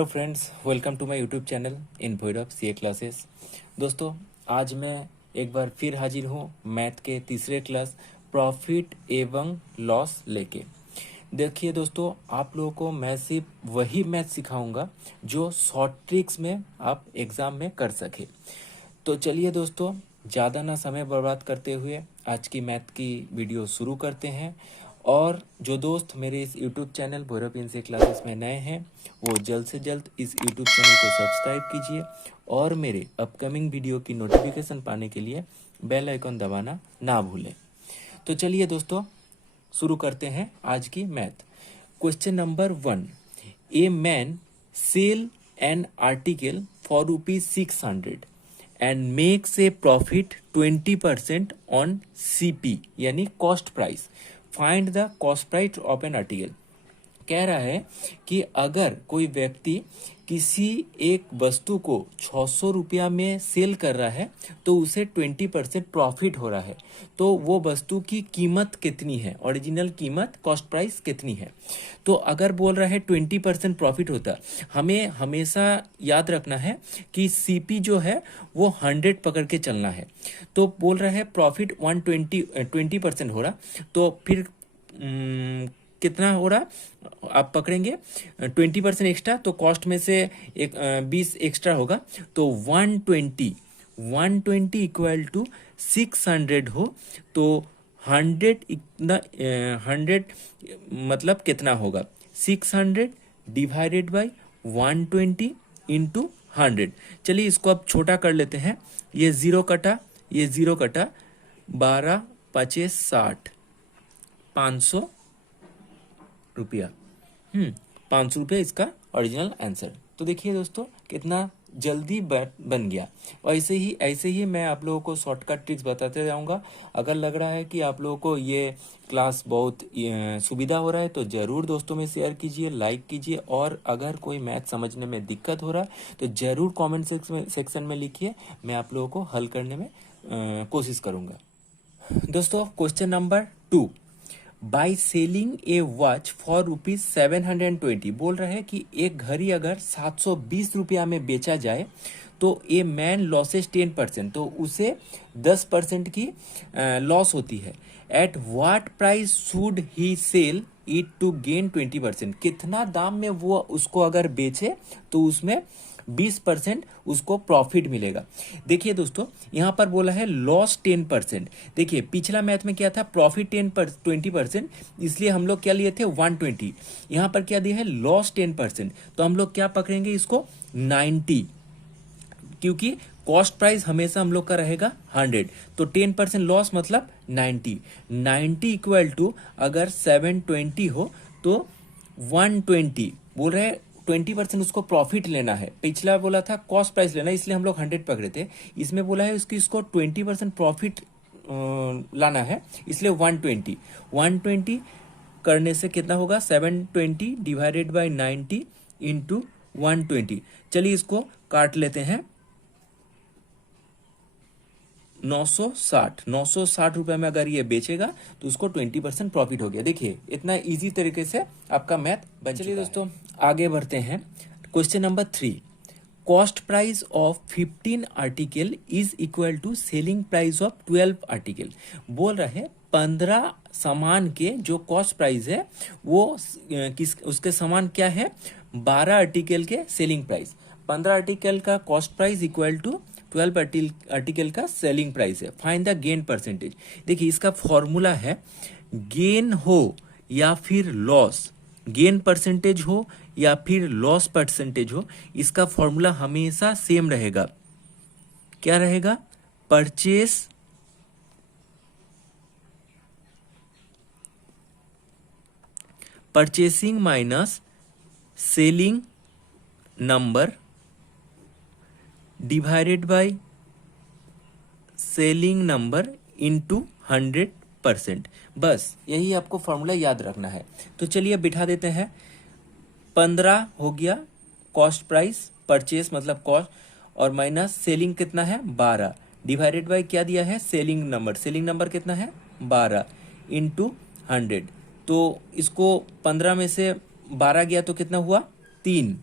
Hello friends, welcome to my YouTube channel in Bhairav CA classes. दोस्तों, आज मैं एक बार फिर हाजिर हूँ मैथ के तीसरे क्लास प्रॉफिट एवं लॉस लेके। देखिए दोस्तों, आप लोगों को मैं सिर्फ वही मैथ सिखाऊंगा जो शॉर्ट ट्रिक्स में आप एग्ज़ाम में कर सके। तो चलिए दोस्तों, ज़्यादा ना समय बर्बाद करते हुए आज की मैथ की वीडियो शुरू करते हैं। और जो दोस्त मेरे इस यूट्यूब चैनल भैरव इनसे क्लासेस में नए हैं, वो जल्द से जल्द इस यूट्यूब चैनल को सब्सक्राइब कीजिए और मेरे अपकमिंग वीडियो की नोटिफिकेशन पाने के लिए बेल आइकन दबाना ना भूलें। तो चलिए दोस्तों, शुरू करते हैं आज की math. Question number 1, a man sell an article for ₹600 and makes a profit 20% on CP यानी cost price. Find the cost price of an article. कह रहा है कि अगर कोई व्यक्ति किसी एक वस्तु को 600 रुपया में सेल कर रहा है तो उसे 20% प्रॉफिट हो रहा है, तो वो वस्तु की कीमत कितनी है, ओरिजिनल कीमत कॉस्ट प्राइस कितनी है। तो अगर बोल रहा है 20% प्रॉफिट होता, हमें हमेशा याद रखना है कि CP जो है वो 100 पकड़ के चलना है। तो बोल रहा है प्रॉफिट 20% हो रहा, तो फिर कितना हो रहा, आप पकड़ेंगे 20% एक्स्ट्रा, तो कॉस्ट में से 20 एक्स्ट्रा होगा, तो 120 इक्वल टू 600 हो, तो 100 मतलब कितना होगा, 600 डिवाइडेड बाई 120 इंटू 100। चलिए इसको अब छोटा कर लेते हैं। ये जीरो कटा, ये जीरो कटा, 12 पचे 60, 500 रुपया। 500 रुपया इसका ओरिजिनल आंसर। तो देखिए दोस्तों, कितना जल्दी बन गया। और ऐसे ही मैं आप लोगों को शॉर्टकट ट्रिक्स बताते जाऊंगा। अगर लग रहा है कि आप लोगों को ये क्लास बहुत सुविधा हो रहा है तो ज़रूर दोस्तों में शेयर कीजिए, लाइक कीजिए। और अगर कोई मैथ समझने में दिक्कत हो रहा है तो ज़रूर कमेंट सेक्शन में लिखिए, मैं आप लोगों को हल करने में कोशिश करूँगा। दोस्तों, question number 2, by selling A watch for ₹720। बोल रहा है कि एक घड़ी अगर 720 रुपया में बेचा जाए तो ए मैन लॉसेज 10%, तो उसे 10% की लॉस होती है। At what price should he sell it to gain 20%। कितना दाम में वो उसको अगर बेचे तो उसमें 20% उसको प्रॉफिट मिलेगा। देखिए दोस्तों, यहां पर बोला है लॉस 10%। देखिए पिछला मैथ में क्या था, प्रॉफिट 20%, इसलिए हम लोग क्या लिए थे 120। यहां पर क्या दिया है लॉस 10%, तो हम लोग क्या पकड़ेंगे इसको 90, क्योंकि कॉस्ट प्राइस हमेशा हम लोग का रहेगा 100, तो 10% लॉस मतलब 90 इक्वल टू अगर 720 हो तो 120। बोल रहे हैं 20% उसको प्रॉफिट लेना है। पिछला बोला था कॉस्ट प्राइस लेना, इसलिए हम लोग 100 पकड़े थे। इसमें बोला है इसको 20% प्रॉफिट लाना है, इसलिए 120 करने से कितना होगा, 720 डिवाइडेड बाई 90 इंटू 120। चलिए इसको काट लेते हैं। 960 रुपए में अगर ये बेचेगा तो उसको 20% प्रॉफिट हो गया। देखिए इतना इजी तरीके से आपका मैथ बन चुका है। दोस्तों, आगे बढ़ते हैं। Question number 3, cost price of 15 article is equal to selling price of 12 article. बोल रहा है 15 सामान के जो कॉस्ट प्राइस है वो उसके समान क्या है, 12 आर्टिकल के सेलिंग प्राइस। 15 आर्टिकल का cost price equal to 12 article का सेलिंग प्राइस है। Find the gain percentage. देखिए इसका फॉर्मूला है, गेन हो या फिर लॉस, गेन परसेंटेज हो या फिर लॉस परसेंटेज हो, इसका फॉर्मूला हमेशा सेम रहेगा। क्या रहेगा, purchasing minus selling number divided by selling number into 100%। बस यही आपको फॉर्मूला याद रखना है। तो चलिए बिठा देते हैं। 15 हो गया कॉस्ट प्राइस, परचेस मतलब कॉस्ट, और माइनस सेलिंग कितना है 12, डिवाइडेड बाय क्या दिया है सेलिंग नंबर कितना है 12 इंटू 100। तो इसको 15 में से 12 गया तो कितना हुआ 3,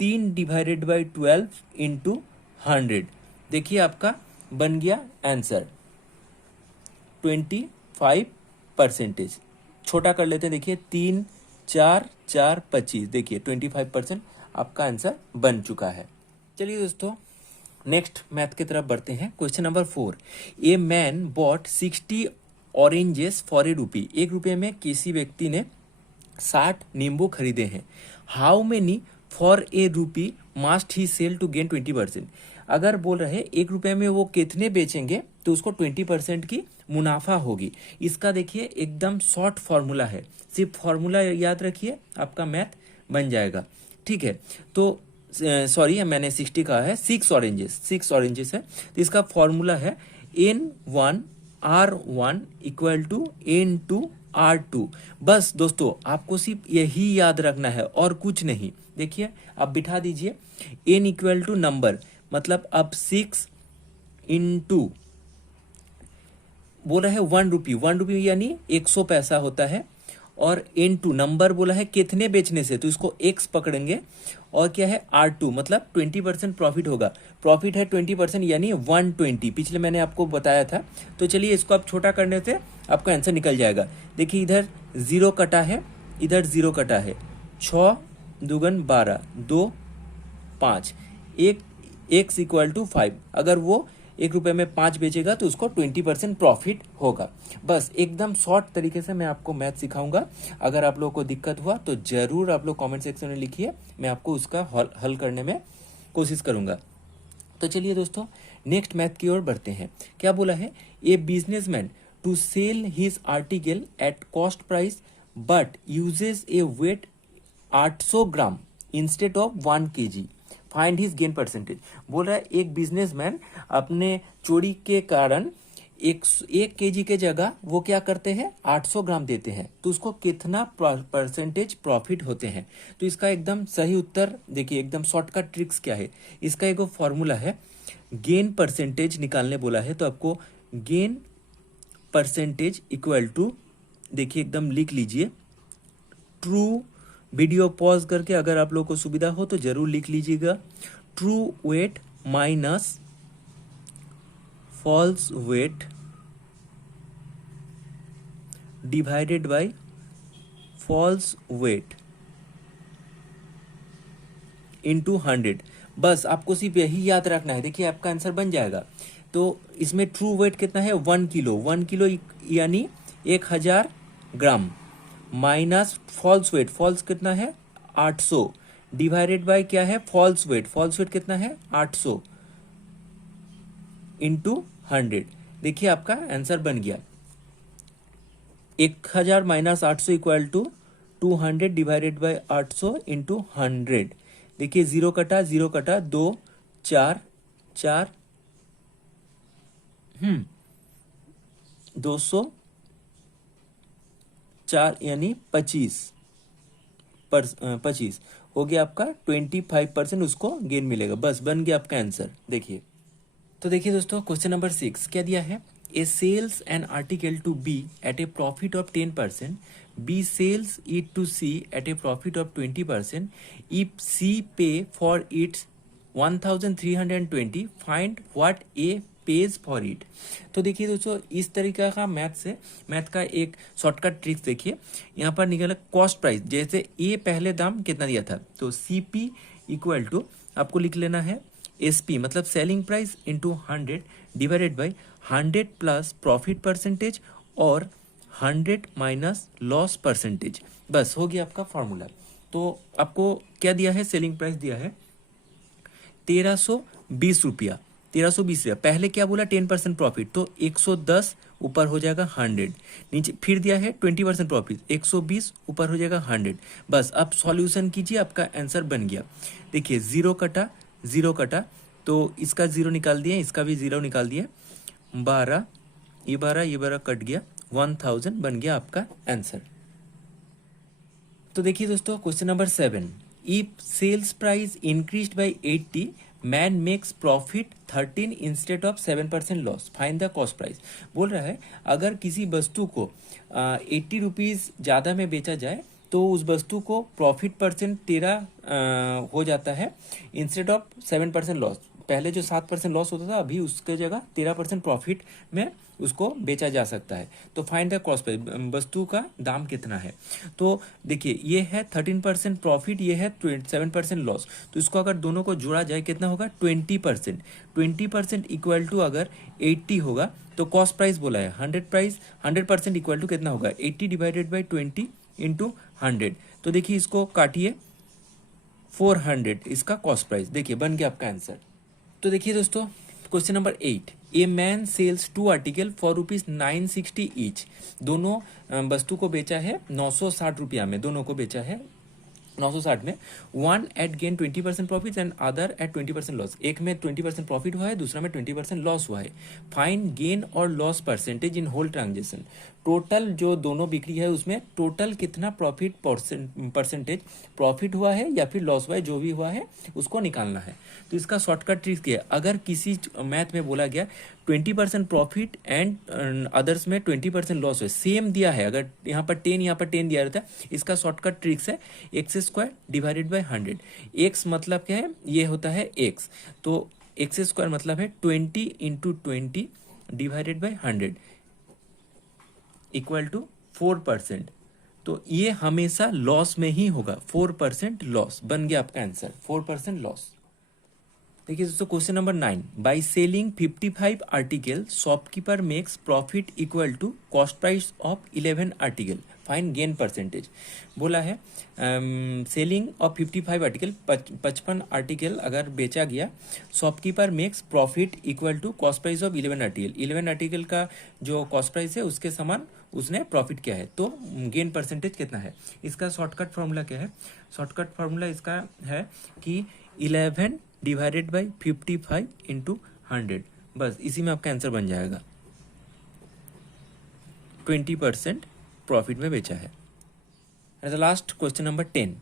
3 डिवाइडेड बाई 12 इंटू 100। देखिए आपका बन गया आंसर 25%। छोटा कर लेते हैं, देखिए 3 4 4 25, देखिए 25% आपका आंसर बन चुका है। चलिए दोस्तों नेक्स्ट मैथ की तरफ बढ़ते हैं। Question number 4, a man bot 60 oranges for a रूपी। 1 रुपये में किसी व्यक्ति ने 60 नींबू खरीदे हैं। How many for a rupee must he sell to gain 20%। अगर बोल रहे 1 रुपये में वो कितने बेचेंगे तो उसको 20% की मुनाफा होगी। इसका देखिए एकदम शॉर्ट फॉर्मूला है, सिर्फ फॉर्मूला याद रखिए, आपका मैथ बन जाएगा। ठीक है, तो सॉरी मैंने 60 कहा है, 6 ऑरेंजेस है, तो इसका फॉर्मूला है N1R1 इक्वल टू N2R2। बस दोस्तों आपको सिर्फ यही याद रखना है और कुछ नहीं। देखिए आप बिठा दीजिए, N इक्वल टू नंबर, मतलब अब 6 इंटू बोला है 1 रुपी, 1 रुपी यानी 100 पैसा होता है, और N2 नंबर बोला है कितने बेचने से, तो इसको X पकड़ेंगे, और क्या है R2 मतलब 20% प्रॉफिट होगा। प्रॉफिट है 20% यानी 120, पिछले मैंने आपको बताया था। तो चलिए इसको आप छोटा करने से आपका आंसर निकल जाएगा। देखिए इधर 0 कटा है, इधर 0 कटा है, 6 दूगन 12, 2 5, एक X इक्वल टू 5। अगर वो 1 रुपये में 5 बेचेगा तो उसको 20% प्रॉफिट होगा। बस एकदम शॉर्ट तरीके से मैं आपको मैथ सिखाऊंगा। अगर आप लोगों को दिक्कत हुआ तो जरूर आप लोग कमेंट सेक्शन में लिखिए, मैं आपको उसका हल करने में कोशिश करूंगा। तो चलिए दोस्तों नेक्स्ट मैथ की ओर बढ़ते हैं। क्या बोला है, a businessman to sell his article at cost price but uses a weight 800 gram instead of 1 kg, find his gain percentage. बोल रहा है एक बिजनेसमैन अपने चोरी के कारण 1 kg के जगह वो क्या करते हैं 800 ग्राम देते हैं, तो उसको कितना परसेंटेज प्रॉफिट होते हैं। तो इसका एकदम सही उत्तर देखिए, एकदम शॉर्टकट ट्रिक्स क्या है, इसका एक फॉर्मूला है, गेन परसेंटेज निकालने बोला है, तो आपको गेन परसेंटेज इक्वल टू, देखिए एकदम लिख लीजिए, ट्रू, वीडियो पॉज करके अगर आप लोगों को सुविधा हो तो जरूर लिख लीजिएगा, true weight minus false weight divided by false weight into 100। बस आपको सिर्फ यही याद रखना है, देखिए आपका आंसर बन जाएगा। तो इसमें ट्रू वेट कितना है 1 किलो, 1 किलो यानी 1000 ग्राम, माइनस फॉल्स वेट, फॉल्स कितना है 800, डिवाइडेड बाय क्या है फॉल्स वेट, फॉल्स वेट कितना है 800 इंटू 100। देखिए आपका आंसर बन गया 1000 minus 800 equal to 200 divided by 800 into 100। देखिए 0 कटा 0 कटा, 2 4 4 204 यानी 25 हो गया आपका 25% उसको गेन मिलेगा। बस बन गया आपका आंसर। देखिए तो देखिए दोस्तों क्वेश्चन नंबर 6 क्या दिया है, A sells an article to B at a profit of 10%, B sells it to C at a profit of 20%, if C pay for its 1320, find what A pays for it. तो देखिए दोस्तों इस तरीके का math का एक shortcut tricks देखिए, यहाँ पर निकला कॉस्ट प्राइस, जैसे ए पहले दाम कितना दिया था, तो सीपी इक्वल टू आपको लिख लेना है एसपी मतलब selling price into 100 divided by 100 plus profit percentage और 100 माइनस लॉस परसेंटेज। बस हो गया आपका फॉर्मूला। तो आपको क्या दिया है, सेलिंग प्राइस दिया है 1320 रुपया, 1320 रुपया। पहले क्या बोला 10% प्रॉफिट, तो 110 ऊपर हो जाएगा 100, नीचे फिर दिया है 20% प्रॉफिट, 120 ऊपर हो जाएगा 100। बस अब सॉल्यूशन कीजिए, आपका आंसर बन गया। देखिए 0 कटा 0 कटा, तो इसका 0 निकाल दिया, इसका भी 0 निकाल दिया, 12 ये 12 कट गया, 1000 बन गया आपका आंसर। तो देखिए दोस्तों question number 7, if sales price increased by 80, man makes profit 13 instead of 7% loss, find the cost price. बोल रहा है अगर किसी वस्तु को 80 रुपीज़ ज़्यादा में बेचा जाए तो उस वस्तु को प्रॉफिट परसेंट 13 हो जाता है इंस्टेड ऑफ 7% लॉस। पहले जो 7% लॉस होता था, अभी उसके जगह 13% प्रॉफिट में उसको बेचा जा सकता है। तो फाइंड द कॉस्ट प्राइस, वस्तु का दाम कितना है। तो देखिए ये है 13% प्रॉफिट, ये है 7% लॉस। तो इसको अगर दोनों को जोड़ा जाए कितना होगा 20%। 20% इक्वल टू अगर 80 होगा तो कॉस्ट प्राइस बोला है 100% इक्वल टू कितना होगा 80 डिवाइडेड बाई 20 इंटू 100। तो देखिए इसको काटिए 400 इसका कॉस्ट प्राइस, देखिए बन गया आपका आंसर। तो देखिए दोस्तों question number 8, a man sells 2 article for ₹960 each. दोनों वस्तु को बेचा है 960 रुपया में, दोनों को बेचा है 960 में। One at gain 20% profit and other at 20% loss. एक में 20% प्रॉफिट हुआ है, दूसरा में 20% लॉस हुआ है। फाइंड गेन और loss percentage in whole transaction. Total जो दोनों बिक्री है उसमें टोटल कितना प्रॉफिट परसेंटेज प्रॉफिट हुआ है या फिर लॉस हुआ है, जो भी हुआ है उसको निकालना है। तो इसका शॉर्टकट ट्रिक क्या है, अगर किसी मैथ में बोला गया 20% प्रॉफिट एंड अदर्स में 20% लॉस है, सेम दिया है, अगर यहाँ पर 10 यहाँ पर 10 दिया रहता है, इसका शॉर्टकट ट्रिक्स है x² डिवाइडेड बाई 100। x मतलब क्या है, ये होता है x, तो x² मतलब है 20 into 20 divided by 100 equal to 4%। तो ये हमेशा लॉस में ही होगा, 4% लॉस बन गया आपका आंसर, 4% लॉस। देखिए दोस्तों question number 9, by selling 55 article shopkeeper makes profit equal to cost price of 11 article, find gain percentage. बोला है सेलिंग ऑफ 55 आर्टिकल, 55 आर्टिकल अगर बेचा गया, shopkeeper makes profit equal to cost price of 11 article, 11 article का जो cost price है उसके समान उसने प्रॉफिट किया है, तो गेन परसेंटेज कितना है। इसका शॉर्टकट फार्मूला क्या है, शॉर्टकट फार्मूला इसका है कि 11 डिवाइडेड बाई 55 इंटू 100, बस इसी में आपका आंसर बन जाएगा। 20% प्रॉफिट में बेचा है। And the last question number 10,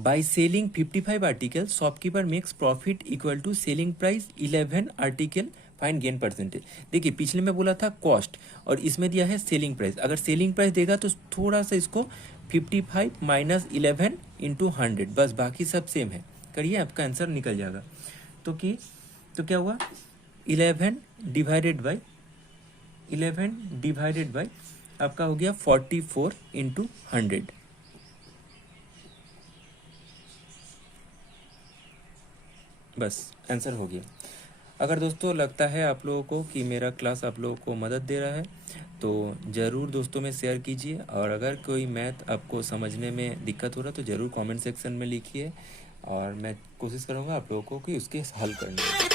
by selling 55 article shopkeeper makes profit equal to selling price 11 article, find gain percentage. देखिए पिछले में बोला था कॉस्ट और इसमें दिया है सेलिंग प्राइस। अगर सेलिंग प्राइस देगा तो थोड़ा सा इसको 55 माइनस 11 इंटू 100, बस बाकी सब सेम है, करिए आपका आंसर निकल जाएगा। तो क्या हुआ 11 डिवाइडेड बाई आपका हो गया 44 इंटू 100, बस आंसर हो गया। अगर दोस्तों लगता है आप लोगों को कि मेरा क्लास आप लोगों को मदद दे रहा है तो ज़रूर दोस्तों में शेयर कीजिए, और अगर कोई मैथ आपको समझने में दिक्कत हो रहा है तो ज़रूर कमेंट सेक्शन में लिखिए, और मैं कोशिश करूँगा आप लोगों को कि उसके हल करने